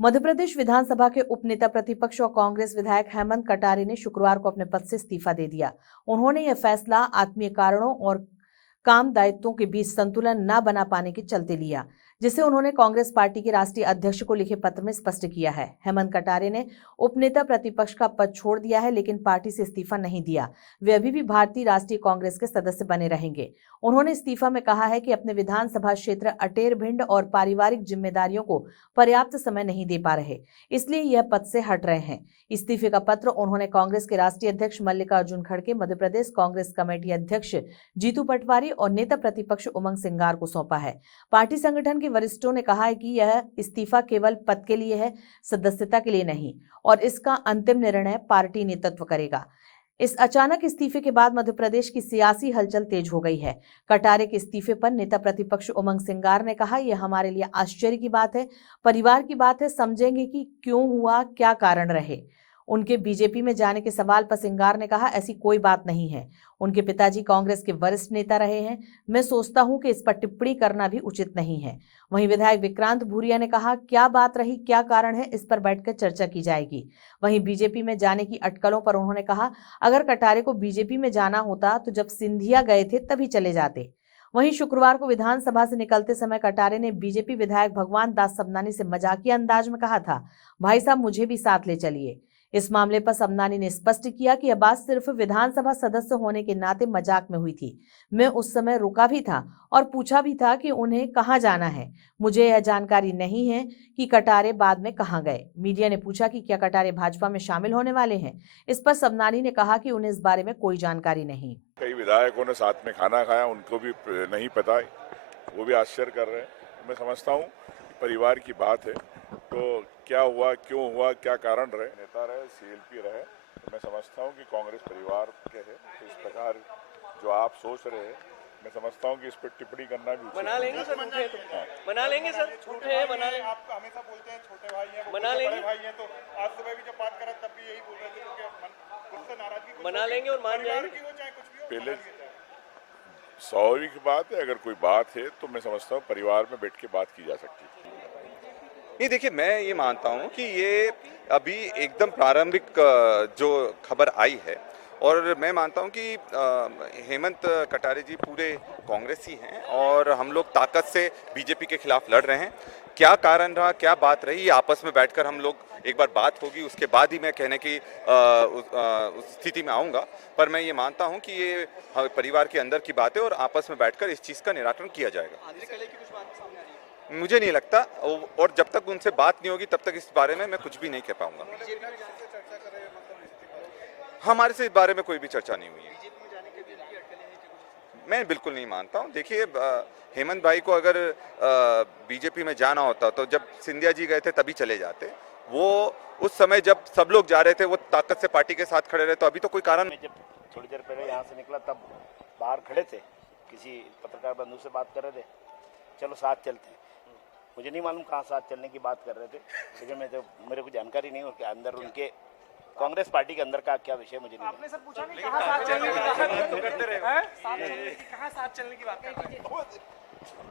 मध्य प्रदेश विधानसभा के उपनेता प्रतिपक्ष और कांग्रेस विधायक हेमंत कटारे ने शुक्रवार को अपने पद से इस्तीफा दे दिया। उन्होंने यह फैसला आत्मीय कारणों और काम दायित्वों के बीच संतुलन न बना पाने के चलते लिया, जिसे उन्होंने कांग्रेस पार्टी के राष्ट्रीय अध्यक्ष को लिखे पत्र में स्पष्ट किया है। हेमंत कटारे ने उपनेता प्रतिपक्ष का पद छोड़ दिया है, लेकिन पार्टी से इस्तीफा नहीं दिया। वे अभी भी भारतीय राष्ट्रीय कांग्रेस के सदस्य बने रहेंगे। उन्होंने इस्तीफा में कहा है कि अपने विधानसभा क्षेत्र अटेर भिंड और पारिवारिक जिम्मेदारियों को पर्याप्त समय नहीं दे पा रहे, इसलिए यह पद से हट रहे हैं। इस्तीफे का पत्र उन्होंने कांग्रेस के राष्ट्रीय अध्यक्ष मल्लिकार्जुन खड़गे, मध्य प्रदेश कांग्रेस कमेटी अध्यक्ष जीतू पटवारी और नेता प्रतिपक्ष उमंग सिंगार को सौंपा है। पार्टी संगठन के वरिष्ठों ने कहा है कि यह इस्तीफा केवल पद के लिए है, सदस्यता के लिए नहीं, और इसका अंतिम निर्णय पार्टी नेतृत्व करेगा। इस अचानक इस्तीफे के बाद मध्य प्रदेश की सियासी हलचल तेज हो गई है। कटारे के इस्तीफे पर नेता प्रतिपक्ष उमंग सिंगार ने कहा, यह हमारे लिए आश्चर्य की बात है, परिवार की बात है, समझेंगे कि क्यों हुआ, क्या कारण रहे। उनके बीजेपी में जाने के सवाल पर सिंगार ने कहा, ऐसी कोई बात नहीं है। उनके पिताजी कांग्रेस के वरिष्ठ नेता रहे हैं। मैं सोचता हूं कि इस पर टिप्पणी करना भी उचित नहीं है। वहीं विधायक विक्रांत भूरिया ने कहा, क्या बात रही, क्या कारण है, इस पर बैठकर चर्चा की जाएगी। वहीं बीजेपी में जाने की अटकलों पर उन्होंने कहा, अगर कटारे को बीजेपी में जाना होता तो जब सिंधिया गए थे तभी चले जाते। वहीं शुक्रवार को विधानसभा से निकलते समय कटारे ने बीजेपी विधायक भगवान दास सबनानी से मजाकिया अंदाज में कहा था, भाई साहब मुझे भी साथ ले चलिए। इस मामले पर सबनानी ने स्पष्ट किया कि यह बात सिर्फ विधानसभा सदस्य होने के नाते मजाक में हुई थी। मैं उस समय रुका भी था और पूछा भी था कि उन्हें कहां जाना है। मुझे यह जानकारी नहीं है कि कटारे बाद में कहां गए। मीडिया ने पूछा कि क्या कटारे भाजपा में शामिल होने वाले हैं। इस पर सबनानी ने कहा कि उन्हें इस बारे में कोई जानकारी नहीं। कई विधायकों ने साथ में खाना खाया, उनको भी नहीं पता, वो भी आश्चर्य कर रहे हैं। मैं समझता हूँ परिवार की बात है, तो क्या हुआ, क्यों हुआ, क्या कारण रहे, नेता रहे, सीएलपी रहे, तो मैं समझता हूँ कि कांग्रेस परिवार के है। तो इस प्रकार जो आप सोच रहे हैं, मैं समझता हूँ कि इस पर टिप्पणी करना भी मना लेंगे सर, उठे तो मना लेंगे सर, उठे हैं बना लेंगे। आप हमेशा बोलते हैं छोटे भाई हैं, मना लेंगे, बड़े भाई हैं, तो आज सुबह भी जब बात करा तब भी यही बोल रहे थे कि उससे नाराजगी मना लेंगे और मान जाएंगे। चाहे कुछ भी हो, पहले स्वाभाविक बात है, अगर कोई बात है तो मैं समझता हूँ परिवार में बैठ के बात की जा सकती है। नहीं, देखिए, मैं ये मानता हूँ कि ये अभी एकदम प्रारंभिक जो खबर आई है, और मैं मानता हूँ कि हेमंत कटारे जी पूरे कांग्रेसी हैं और हम लोग ताकत से बीजेपी के खिलाफ लड़ रहे हैं। क्या कारण रहा, क्या बात रही, आपस में बैठकर हम लोग एक बार बात होगी, उसके बाद ही मैं कहने की उस स्थिति में आऊँगा। पर मैं ये मानता हूँ कि ये परिवार के अंदर की बात है और आपस में बैठकर इस चीज़ का निराकरण किया जाएगा। मुझे नहीं लगता, और जब तक उनसे बात नहीं होगी तब तक इस बारे में मैं कुछ भी नहीं कह पाऊंगा। हमारे से इस बारे में कोई भी चर्चा नहीं हुई है। मैं बिल्कुल नहीं मानता हूं। देखिए, हेमंत भाई को अगर बीजेपी में जाना होता तो जब सिंधिया जी गए थे तभी चले जाते। वो उस समय जब सब लोग जा रहे थे वो ताकत से पार्टी के साथ खड़े रहे, तो अभी तो कोई कारण। मैं जब थोड़ी देर पहले यहाँ से निकला तब बाहर खड़े थे, किसी पत्रकार बंधु से बात कर रहे थे, चलो साथ चलते हैं। मुझे नहीं मालूम कहाँ साथ चलने की बात कर रहे थे, लेकिन मेरे को जानकारी नहीं और अंदर उनके कांग्रेस पार्टी के अंदर का क्या विषय मुझे नहीं। आपने सर पूछा नहीं कहाँ साथ चलने की बात कर रहे हैं?